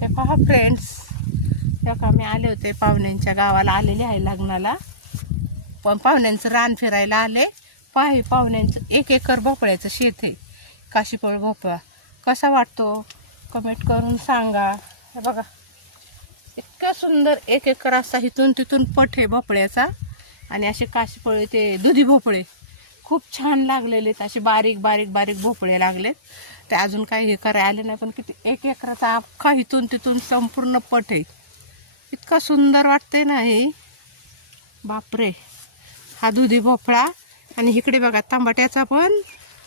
हे पहा फ्रेंड्स तेव्हा मी आले होते पाहुण्यांच्या गावाला आलेले आहे लग्नाला. पण पाहुण्यांचं रान फिरायला आले. पाहि पाहुण्यांचं एक एकर भोपळ्याचं शेत आहे. काशीफळ भोपळा. कसा वाटतो? कमेंट करून सांगा. हे बघा. इतका सुंदर एक एकर असा इथून तिथून पठ आहे भोपळ्याचा. आणि असे काशीफळे ते दुधी भोपळे. खूप छान लागलेले आहेत असे बारीक बारीक बारीक भोपळे लागलेत. ते अजून काही हे करायला आले नाही पण किती एक एकराचा अख्खा इथून तिथून संपूर्ण पट आहे. इतका सुंदर वाटते ना हे. बापरे. हा दुधी भोपळा. आणि इकडे बघा तांबाट्याचा पण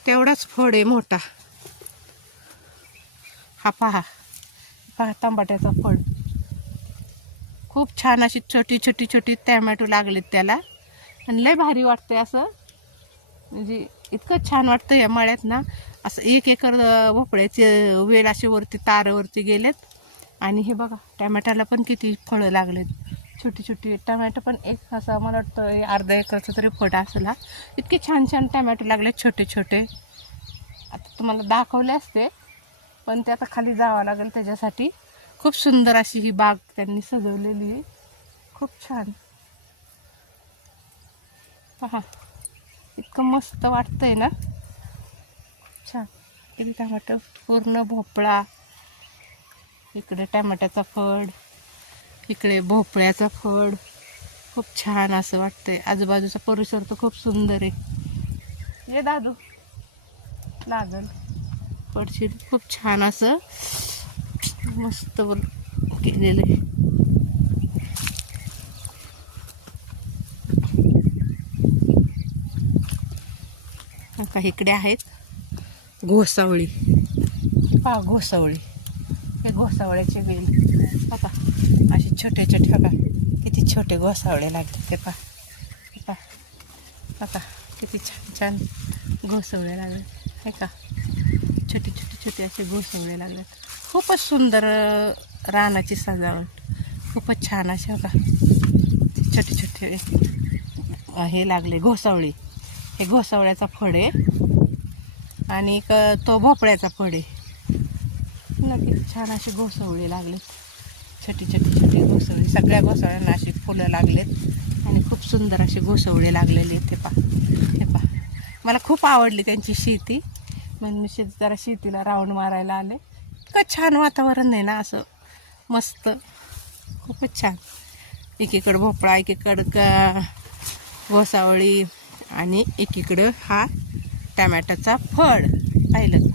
तेवढाच फड आहे मोठा. हा पहा. पहा तांबाट्याचा फळ. खूप छान अशी छोटी छोटी छोटी टॅमॅटो लागलेत त्याला. आणि लय भारी वाटते असं. म्हणजे इतकं छान वाटतं या मळ्यात ना. असं एक एकर भोपळ्याचे वेल असे वरती तारावरती गेलेत. आणि हे बघा टमॅटाला पण किती फळं लागलेत. छोटी छोटी टमॅटो पण एक असं मला वाटतं अर्धा एकरचं तरी फट असेल. हा इतके छान छान टमॅटो लागले छोटे छोटे. आता तुम्हाला दाखवले असते पण ते आता खाली जावं लागेल त्याच्यासाठी. खूप सुंदर अशी ही बाग त्यांनी सजवलेली आहे. खूप छान. पहा. इतकं मस्त वाटतंय ना? छान. इकडे टमाटर पूर्ण भोपळा इकडे टमाट्याचा फड इकडे भोपळ्याचा फड खूप छान असं वाटतंय. आजूबाजूचा परिसर तर खूप सुंदर आहे. ये दादू. लागल. पडशील. खूप छान असं मस्त केलेलं आहे. आता इकडे आहेत? घोसावळी. पहा घोसावळी. हे घोसावळ्याचे वेल पहा असे छोटे छोटे बघा किती छोटे घोसावळे लागले ते पहा. हे पहा आता किती छान छान घोसवळे लागले हे का? छोटे छोटे छोटे असे घोसवळे लागलेत. खूपच सुंदर रानाची सजावट. खूपच छान असे बघा छोटे छोटे अं, हे लागले घोसावळी. हे घोसावळ्याचा फळ आहे. आणि एक तो भोपळ्याचा फळ आहे. नक्कीच छान असे घोसावळे लागलेत. छोटी छोटी छोटी घोसवळे. सगळ्या घोसावळ्यांना अशी फुलं लागलेत. आणि खूप सुंदर असे घोसावळे लागलेले आहेत. ते पा हे पा मला खूप आवडली त्यांची शेती. म्हणून मी शेत जरा शेतीला राऊंड मारायला आले. इतकं छान वातावरण आहे ना असं. मस्त. खूपच छान. एकीकडं भोपळा एकीकडं का घोसावळी. आणि एकीकडं हा टमॅटोचा फळ पाहिलं.